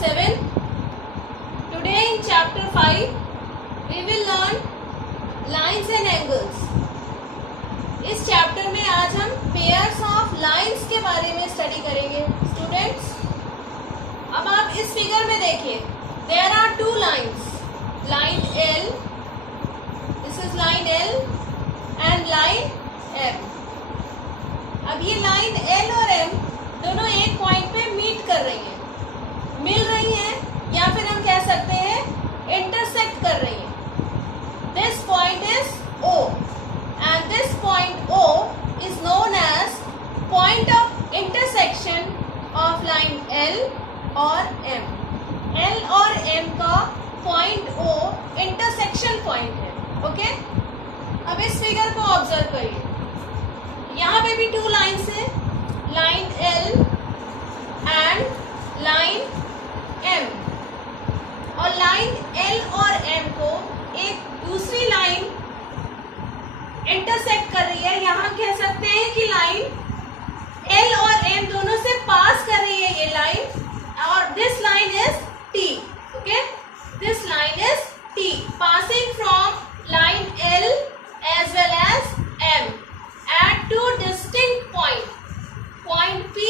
7. Today in chapter 5 we will learn lines and angles. इस chapter में आज हम पेयर्स ऑफ लाइंस के बारे में स्टडी करेंगे स्टूडेंट्स. अब आप इस फिगर में देखिए, there are two lines, line L, this is line L and line M. अब ये लाइन L और M दोनों एक पॉइंट पे मीट कर रही हैं, मिल रही हैं, या फिर हम कह सकते हैं इंटरसेक्ट कर रही हैं. This point is O and this point O is known as point of intersection of line L और M. L और M का point O intersection point है. ओके, अब इस फिगर को ऑब्जर्व करिए. यहाँ पे भी टू लाइन्स है, line L and line M. और लाइन L और M को एक दूसरी लाइन इंटरसेक्ट कर रही है. यहाँ कह सकते हैं कि लाइन L और M दोनों से पास कर रही है ये लाइन, और this line is T. Okay, this line is T passing from line L as well as M at two distinct points, point P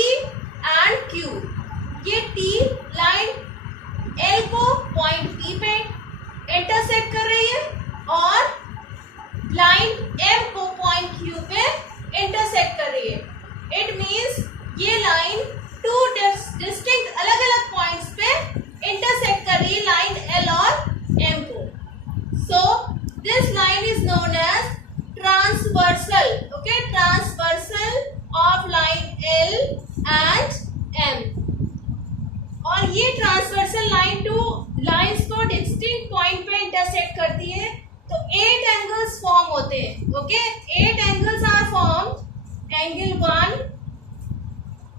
and Q. ये T लाइन L को पॉइंट P पे intersect कर रही है और line M को point Q पे intersect कर रही है. इट मीन्स ये लाइन टू डिस्टिंक्ट अलग अलग पॉइंट्स पे इंटरसेक्ट कर रही है लाइन L और M को. So this line is known as transversal. Okay, transversal of line L and M. और ये ट्रांसवर्सल लाइन टू लाइंस को डिस्टिंक्ट पॉइंट पे इंटरसेक्ट करती है, तो 8 एंगल्स फॉर्म होते हैं. Okay, 8 angles are formed. Angle 1,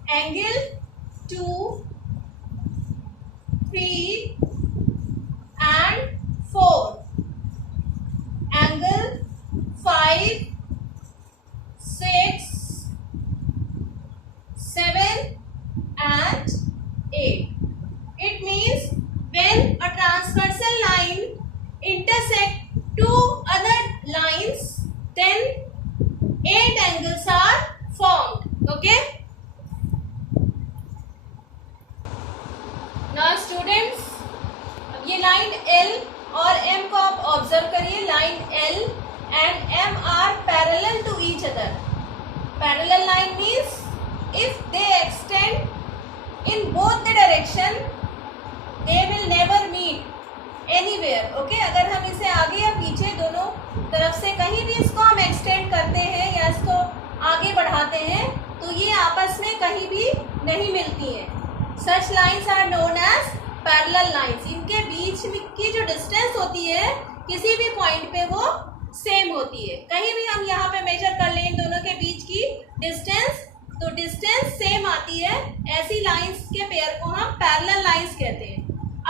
angle 2, 3 and 4, angle 5, 6, 7 and 8. It means when a transversal line intersect two other lines, then 8 angles are formed. Okay, now students, अब ये line L और M को आप observe करिए. Line L and M are parallel to each other. Parallel line means if they extend in both the direction, they will never meet anywhere. Okay, अगर हम इसे आगे या पीछे दोनों तरफ से कहीं भी इसको हम एक्सटेंड करते हैं या इसको आगे बढ़ाते हैं, तो ये आपस में कहीं भी नहीं मिलती हैं. Such lines are known as parallel lines. इनके बीच की जो डिस्टेंस होती है किसी भी पॉइंट पे वो सेम होती है. कहीं भी हम यहाँ पे मेजर कर लें इन दोनों के बीच की डिस्टेंस, तो डिस्टेंस सेम आती है. ऐसी लाइंस के पेयर को हम पैरेलल लाइंस कहते हैं.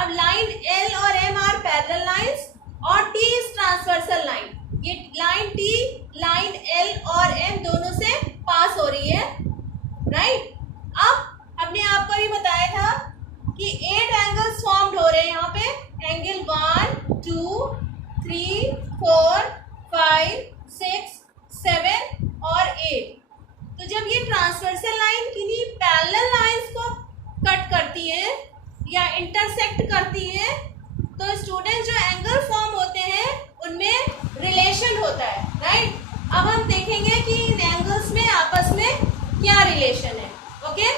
अब लाइन L और M आर पैरेलल लाइंस और T इज ट्रांसवर्सल लाइन. ये लाइन T लाइन L और M दोनों से पास हो रही है, राइट. अब हमने आपको भी बताया था कि 8 एंगल्स फॉर्म्ड हो रहे हैं यहाँ पे. एंगल 1, 2, 3, 4, 5, 6, 7 और 8. तो जब ये ट्रांसवर्सल लाइन किन्हीं पैरेलल लाइंस को कट करती है या इंटरसेक्ट करती है, तो स्टूडेंट जो एंगल फॉर्म होते हैं उनमें रिलेशन होता है, राइट. अब हम देखेंगे कि इन एंगल्स में आपस में क्या रिलेशन है. ओके,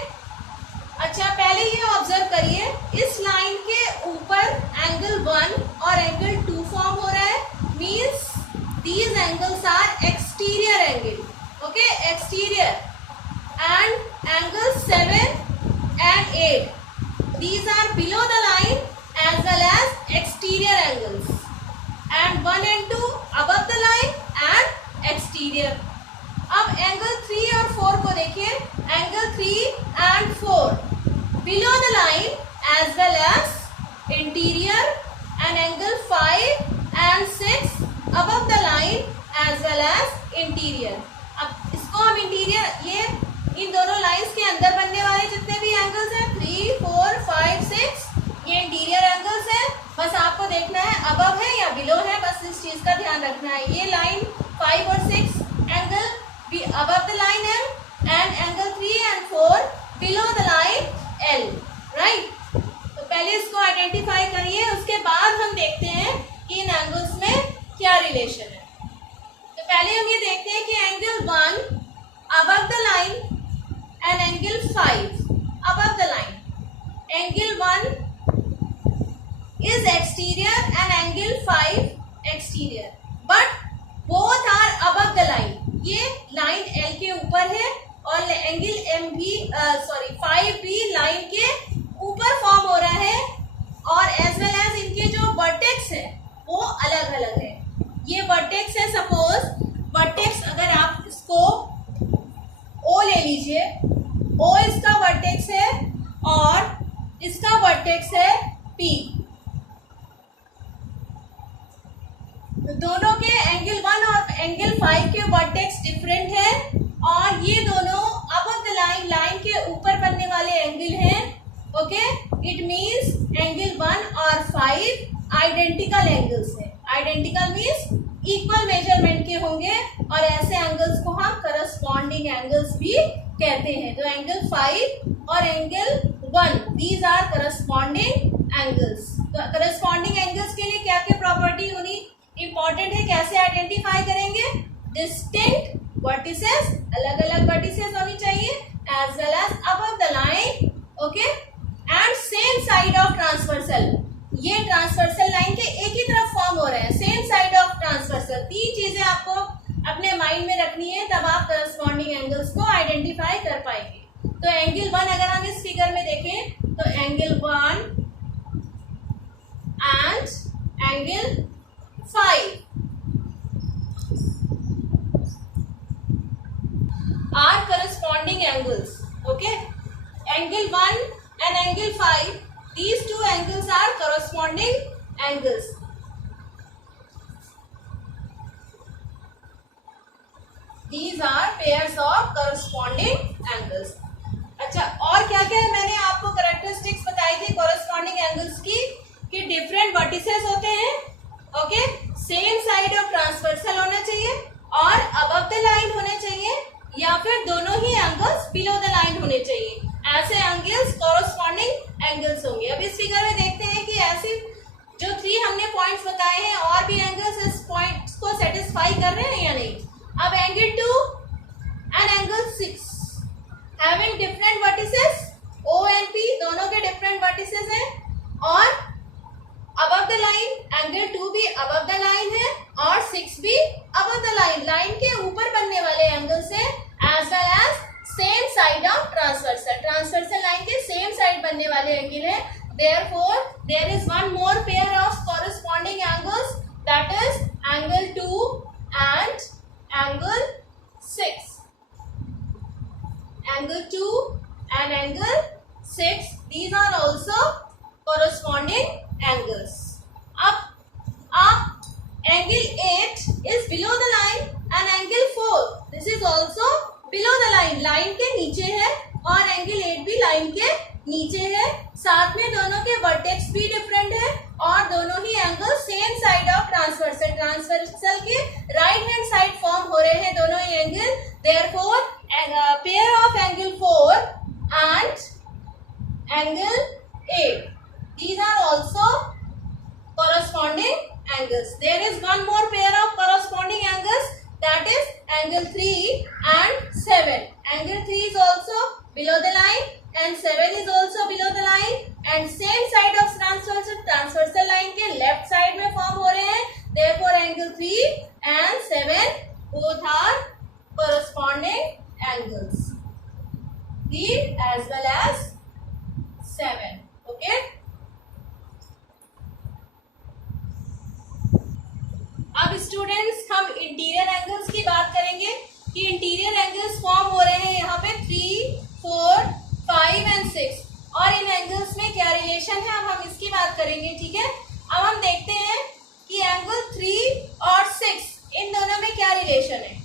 अच्छा, पहले ये ऑब्जर्व करिए, इस लाइन के ऊपर एंगल 1 और एंगल 2 फॉर्म हो रहा है. Means these angles are exterior angle. Okay, exterior. And angle 7 and 8, these are below the line as well as exterior angles, and 1 and 2 above the line and exterior. अब angle 3 और 4 को देखिए. Angle 3 and 4 below the line as well as interior, and angle 5 and 6 above the line as well as interior. अब इसको हम interior, ये इन दोनों lines के अंदर बनने वाले जितने भी एंगल्स हैं 3, 4, 5, 6 बस इस चीज का ध्यान रखना है। ये लाइन 5 और 6 angle be above the line M and angle 3 and 4 below the line L, right. तो पहले इसको आइडेंटिफाई करिए, उसके बाद हम देखते हैं कि इन एंगल्स में क्या रिलेशन है। तो पहले हम ये देखते हैं कि angle 1 above the line and angle 5 above the line. Angle 1 is exterior and angle 5 exterior, but both are above the line. ये लाइन L के ऊपर है और एंगल M भी 5 भी लाइन के ऊपर फॉर्म हो रहा है, और एज वेल एज इनके जो वर्टेक्स है वो अलग अलग है। ये वर्टेक्स है, सपोज वर्टेक्स अगर आप इसको O ले लीजिए, O इसका वर्टेक्स है और इसका वर्टेक्स है P। दोनों के एंगल 1 और एंगल 5 के वर्टेक्स डिफरेंट है, और ये दोनों अबव द लाइन, लाइन के ऊपर बनने वाले एंगल हैं। ओके, इट मींस एंगल 1 और 5 आइडेंटिकल एंगल्स हैं। आइडेंटिकल मींस इक्वल मेजरमेंट के होंगे, और ऐसे एंगल्स को हम करस्पॉन्डिंग एंगल्स भी कहते हैं। तो एंगल 5 और angle 1 these are corresponding angles. तो करस्पॉन्डिंग एंगल्स के लिए क्या क्या प्रॉपर्टी होनी इंपॉर्टेंट है, कैसे आइडेंटिफाई करेंगे? डिस्टिंक्ट वर्टिसेस, अलग अलग वर्टिसेस होनी चाहिए, as well as above the line, okay, and same side of transversal. ये ट्रांसवर्सल लाइन के एक ही तरफ फॉर्म हो रहे हैं, सेम साइड ऑफ ट्रांसवर्सल। 3 चीजें आपको अपने माइंड में रखनी है, तब आप करस्पॉन्डिंग एंगल्स को आइडेंटिफाई कर पाएंगे। तो एंगल 1 अगर हम इस फिगर में देखें तो angle 1 and angle 5 are corresponding angles. Okay, angle 1 and angle 5, these two angles are corresponding angles. These are pairs of corresponding angles. अच्छा, और क्या क्या है? मैंने आपको कैरेक्टरिस्टिक्स बताई थी corresponding angles की, कि डिफरेंट वर्टिसेस होते हैं, okay, same side of transversal होना चाहिए, और अबव द लाइन होने चाहिए, या फिर दोनों ही एंगल्स बिलो द लाइन होने चाहिए। ऐसे एंगल्स कॉरस्पॉन्डिंग एंगल्स होंगे। अब इस फिगर में देखते हैं कि ऐसे जो 3 हमने पॉइंट्स बताए हैं, और भी एंगल्स इस पॉइंट्स को सेटिस्फाई कर रहे हैं या नहीं। अब angle 2 and angle 6 having different vertices, O and P दोनों के डिफरेंट वर्टिसेस हैं, और अबव द लाइन एंगल 2 भी अबव द लाइन है, और 6 भी अबव द लाइन, लाइन के ऊपर बनने वाले एंगल्स हैं, as well as same side of transversal. Transversal line के सेम साइड बनने वाले एंगल है। Therefore there is one more pair of corresponding angles, that is angle 2 and angle 6। Angle 2 and angle 6, these are also corresponding angles. Up angle 8 is below the line and angle 4 this is also below the line, line के नीचे है, और angle 8 भी line के नीचे है। साथ में दोनों के वर्टेक्स भी डिफरेंट है, और दोनों ही angle same side of transversal, transversal के राइट हैंड साइड फॉर्म हो रहे हैं दोनों ही angle. Therefore pair of angle 4 and angle 8, these are also corresponding angles. There is one more pair of corresponding angles, that is angle 3 and 7. Angle 3 is also below the line and 7 is also below the line, and same side of transversal line के left side में form हो रहे हैं। Therefore angle 3 and 7 both are corresponding angles. 3 as well as 7. Okay. अब students हम interior angles की बात करेंगे कि इंटीरियर एंगल्स फॉर्म हो रहे हैं यहाँ पे 3, 4, 5 एंड 6, और इन एंगल्स में क्या रिलेशन है, अब हम इसकी बात करेंगे। ठीक है, अब हम देखते हैं कि एंगल 3 और 6 इन दोनों में क्या रिलेशन है।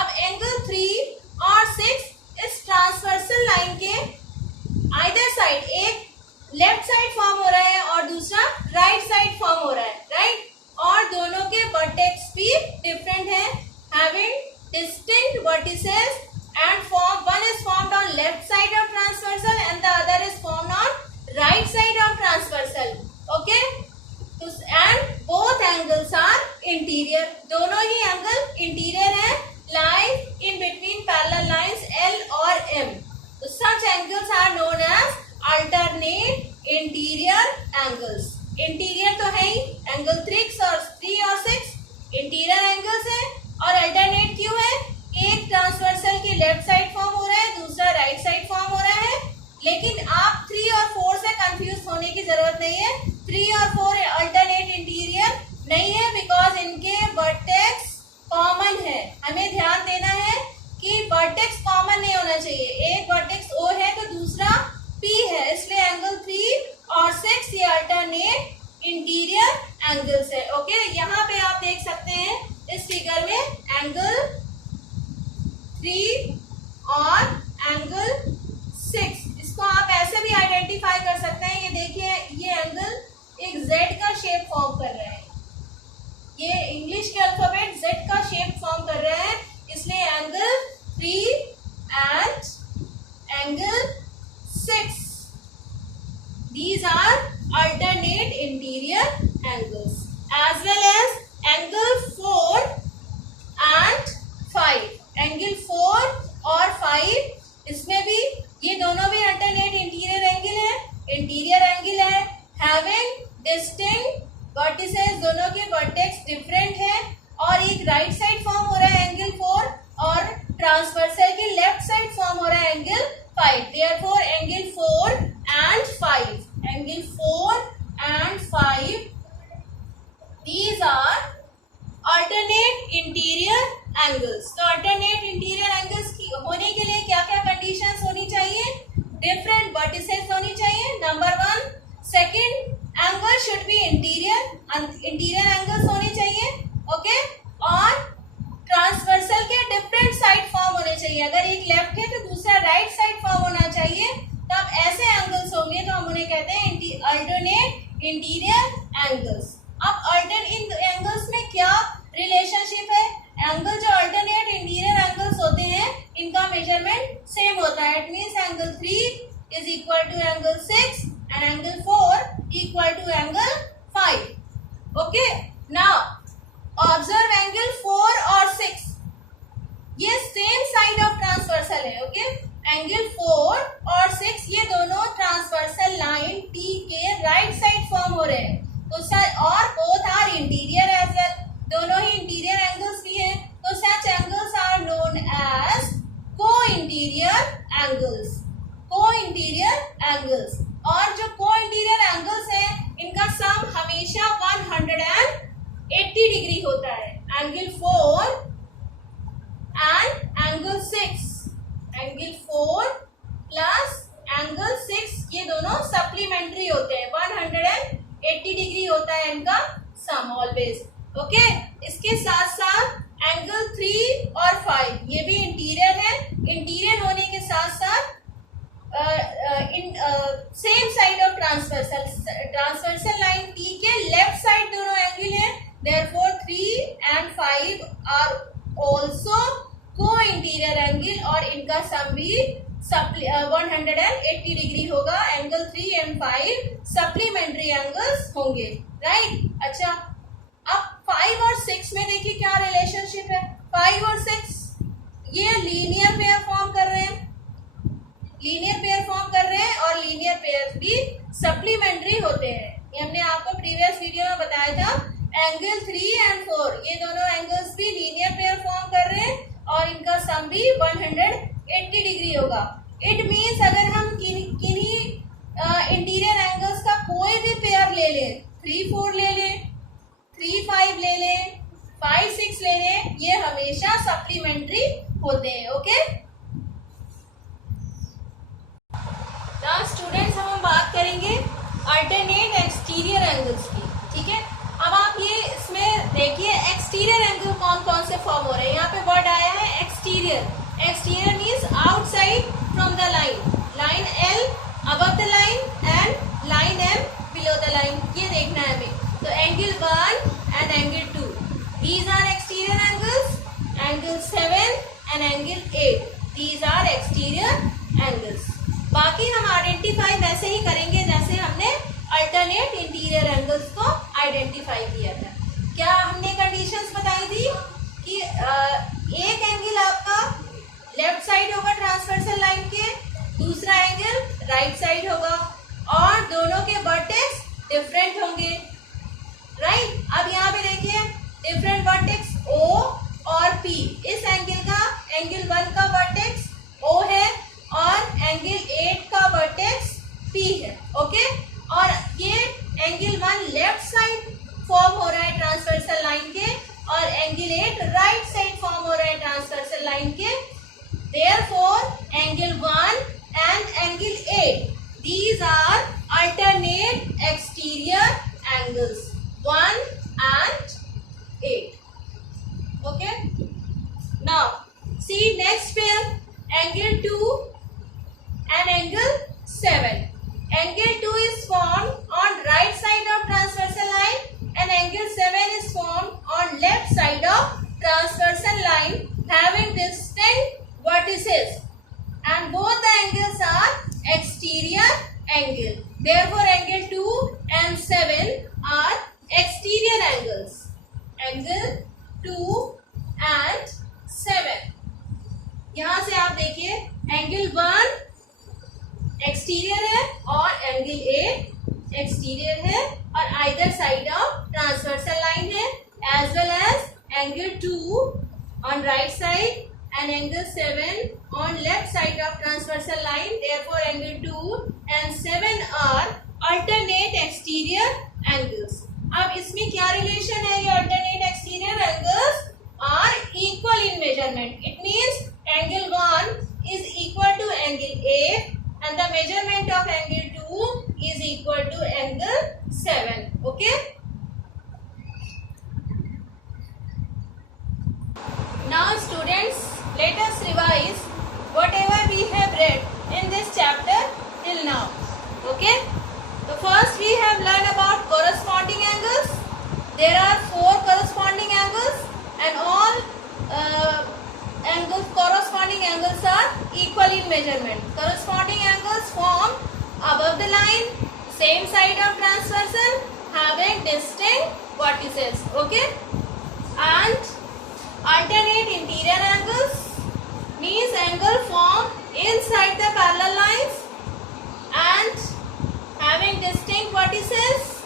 अब एंगल 3 और 6 इस ट्रांसवर्सल लाइन के आइदर साइड, एक लेफ्ट साइड फॉर्म हो रहा है और दूसरा राइट साइड फॉर्म हो रहा है, राइट, और दोनों के वर्टेक्स भी डिफरेंट है, having distinct vertices and one is formed on left side of transversal and the other is formed on right side of transversal. Okay, and both angles are interior. दोनों ही angle interior है, lie in between parallel lines L और M. So such angles are known as alternate interior angles. Interior तो है ही, angle 3 और 6 interior angles है, और alternate क्यों है? एक ट्रांसवर्सल की लेफ्ट साइड फॉर्म हो रहा है, दूसरा राइट साइड फॉर्म हो रहा है, लेकिन आप 3 और 4 से कंफ्यूज होने की जरूरत नहीं है. 3 और 4 अल्टरनेट इंटीरियर नहीं है, बिकॉज इनके वर्टेक्स कॉमन है. हमें ध्यान देना है कि वर्टेक्स कॉमन नहीं होना चाहिए. एक वर्टेक्स O है तो दूसरा P है, इसलिए एंगल 3 और 6 ये अल्टरनेट इंटीरियर एंगल्स है. ओके, यहाँ पे आप देख सकते हैं इस फिगर में एंगल 3 और एंगल 6, इसको आप ऐसे भी आइडेंटिफाई कर सकते हैं. ये देखिए, ये एंगल एक Z का शेप फॉर्म कर रहा है, ये इंग्लिश के अल्फाबेट Z का शेप फॉर्म कर रहा है, इसलिए angle 3 and angle 6, these are alternate interior angles, as well as angle 4 and 5. Angle 4 और 5, इसमें भी ये दोनों भी अल्टरनेट इंटीरियर एंगल है, हैविंग डिस्टिंक्ट वर्टिसेस, दोनों के वर्टेक्स डिफरेंट है, और एक राइट साइड फॉर्म हो रहा है एंगल 4 और ट्रांसवर्सल के लेफ्ट साइड फॉर्म हो रहा है angle 5. Therefore angle 4 and 5, angle 4 and 5, these are alternate interior angles. तो alternate interior angles की होने के लिए क्या क्या कंडीशंस होनी चाहिए? डिफरेंट वर्टिसेस होनी चाहिए, number 1. Second, angle should be interior angles होने चाहिए. ओके, और ट्रांसवर्सल के डिफरेंट साइड फॉर्म होने चाहिए. अगर एक लेफ्ट है तो दूसरा राइट साइड फॉर्म होना चाहिए, तब ऐसे एंगल्स होंगे तो हम उन्हें कहते हैं अल्टरनेट इंटीरियर एंगल्स. अब अल्टरनेट एंगल्स में क्या रिलेशनशिप है? एंगल जो अल्टरनेट इंटीरियर एंगल्स होते हैं, इनका मेजरमेंट सेम होता है. It means angle 3 is equal to angle 6 and angle 4 equal to angle 5. Okay, now observe angle 4 और 6, ये सेम साइड ऑफ ट्रांसवर्सल है. ओके, एंगल 4 और 6 ये दोनों ट्रांसवर्सल लाइन T के राइट साइड फॉर्म हो रहे हैं. तो सर, और both are interior as well, दोनों ही इंटीरियर एंगल्स भी हैं. तो such angles are known as को-इंटीरियर angles. को-इंटीरियर angles, और जो को-इंटीरियर एंगल्स हैं, इनका सम हमेशा 180 डिग्री होता है. Angle 4 and angle 6, angle 4 plus angle 6, ये दोनों सप्लीमेंट्री होते हैं. 180 डिग्री होता है इनका सम ऑलवेज. ओके, इसके साथ साथ एंगल 3 और 5 ये भी इंटीरियर है. इंटीरियर होने के साथ साथ same side of transversal line T के लेफ्ट साइड दोनों एंगल है. Therefore 3 and 5 are also co-interior angle, और इनका सम भी 180 डिग्री होगा. एंगल 3 and 5 सप्लीमेंट्री एंगल्स होंगे, राइट. अच्छा, अब 5 और 6 में देखिए क्या रिलेशनशिप है. 5 और 6 ये लीनियर पेयर फॉर्म कर रहे हैं, और लीनियर पेयर भी सप्लीमेंट्री होते हैं. ये हमने आपको प्रीवियस वीडियो में बताया था. एंगल 3 and 4 ये दोनों एंगल्स भी लीनियर पेयर फॉर्म कर रहे हैं, और इनका सम भी 180 डिग्री होगा. इट मीन्स अगर हम किन्हीं इंटीरियर एंगल्स का कोई भी पेयर ले लें, 3-4 ले लें, 3-5 ले लें, 5-6 ले लें, ये हमेशा सप्लीमेंट्री होते हैं. ओके, नाउ स्टूडेंट्स, हम बात करेंगे अल्टरनेट एक्सटीरियर एंगल्स की. ठीक है, अब आप ये इसमें देखिए एक्सटीरियर एंगल कौन कौन से फॉर्म हो रहे हैं. यहाँ पे वर्ड आया है exterior. Exterior means outside from the line L above the line and line M below the line. ये देखना है हमें. तो angle 1 and angle 2, These are exterior angles. Angle 7 and angle 8. These are exterior angles. बाकी हम identify वैसे ही करेंगे जैसे हमने अल्टरनेट इंटीरियर एंगल्स को आइडेंटिफाई किया था. क्या हमने कंडीशंस बताई थी कि एक एंगल आपका लेफ्ट साइड होगा ट्रांसवर्सल लाइन के, दूसरा एंगल राइट साइड होगा और दोनों के वर्टेक्स डिफरेंट होंगे. राइट. अब यहाँ पे देखिए डिफरेंट वर्टेक्स O और P. इस एंगल का एंगल 1 का वर्टेक्स O है और एंगल 8 का वर्टेक्स P है. ओके. और ये एंगल 1 लेफ्ट साइड फॉर्म हो रहा है ट्रांसवर्सल लाइन के और एंगल 8 राइट साइड फॉर्म हो रहा है ट्रांसवर्सल लाइन के. Therefore, angle 1 and angle 8, these are alternate exterior angles 1 and 8. Okay. Now, see next pair, angle 2 and angle 7. Angle 2 is formed on right side of transversal line and angle 7 is formed on left side of transversal line having distinct vertices and both the angles are exterior angle. Therefore, angle 2 and 7 are exterior angles. Angle 2 and 7. यहाँ से आप देखिए angle 1 exterior है और angle 8 exterior है और either side of transversal line है as well as angle 2 on right side and angle 7 on left side of transversal line. Therefore, angle 2 and 7 are alternate exterior angles. अब इसमें क्या relation है? ये alternate exterior angles are equal in measurement. It means angle 1 is equal to angle 8 and the measurement of angle 2 is equal to angle 7. Okay. Now students, let us revise whatever we have read in this chapter till now. Okay. So first we have learned about corresponding angles. There are 4 corresponding angles and all corresponding angles are equal in measurement. Corresponding angles formed above the line, same side of transversal, having distinct vertices. Okay. And alternate interior angles means angle formed inside the parallel lines and having distinct vertices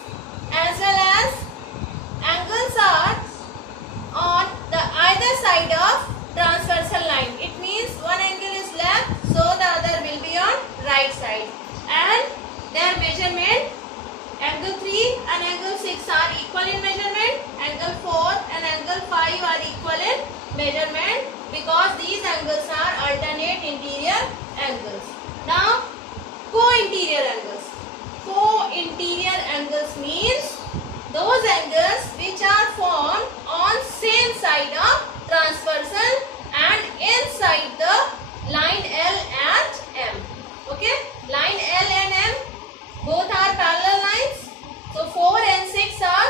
as well as angles are on the either side of transversal line. It means one angle is left, so the other will be on right side and their measurement angle 3 and angle 6 are equal in measurement. Angle 4 and angle 5 are equal in measurement because these angles are alternate interior angles. Now, co-interior angles. Co-interior angles means those angles which are formed on same side of transversal and inside the line L and M. Okay, line L and M both are parallel lines. So 4 and 6 are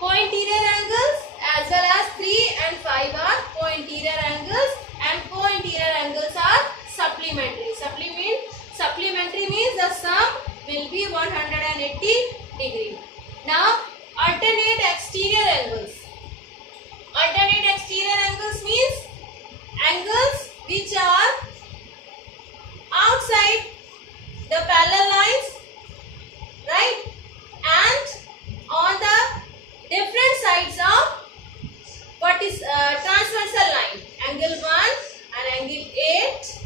co-interior angles as well as 3 and 5 are co-interior angles and co-interior angles are supplementary. Supplementary means the sum will be 180 degree. Now alternate exterior angles. Alternate exterior angles means angles which are outside the parallel lines, right, and on the different sides of what is transversal line. Angle 1 and angle 8,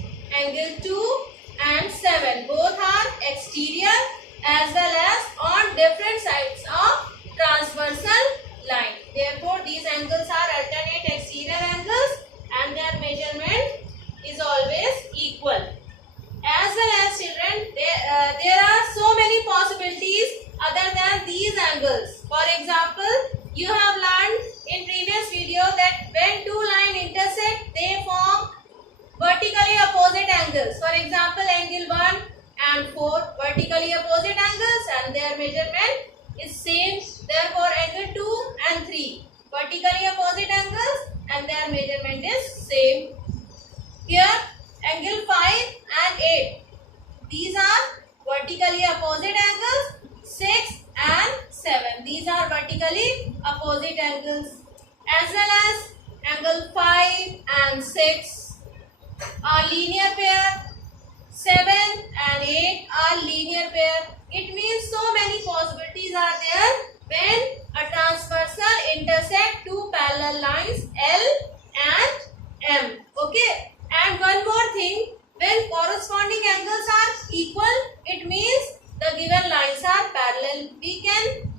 angle 2 and 7 both are exterior as well as on different sides of transversal line. Therefore, these angles are alternate exterior angles and their measurement is always equal. As well as children, there are so many possibilities other than these angles. For example, you have learned in previous video that when two lines intersect, they form vertically opposite angles. For example, angle 1 and 4 vertically opposite angles vertically opposite angles 6 and 7. These are vertically opposite angles. As well as angle 5 and 6 are linear pair. 7 and 8 are linear pair. It means so many possibilities are there when a transversal intersect two parallel lines L and M. Okay. And one more thing, when corresponding angles are equal, it means the given lines are parallel. We can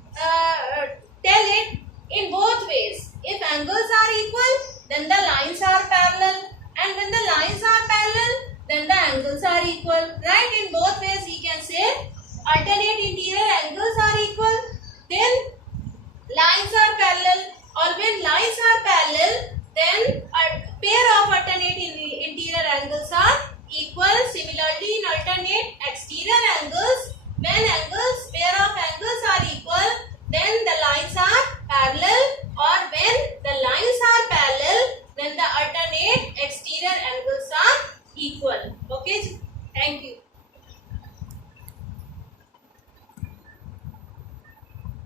tell it in both ways. If angles are equal, then the lines are parallel, and when the lines are parallel, then the angles are equal. Right? In both ways we can say alternate interior angles are equal, then lines are parallel, or when lines are parallel, then a pair of alternate interior angles are equal. Similarly, in alternate exterior angles, when pair of angles are equal, then the lines are parallel, or when the lines are parallel, then the alternate exterior angles are equal. Okay, thank you.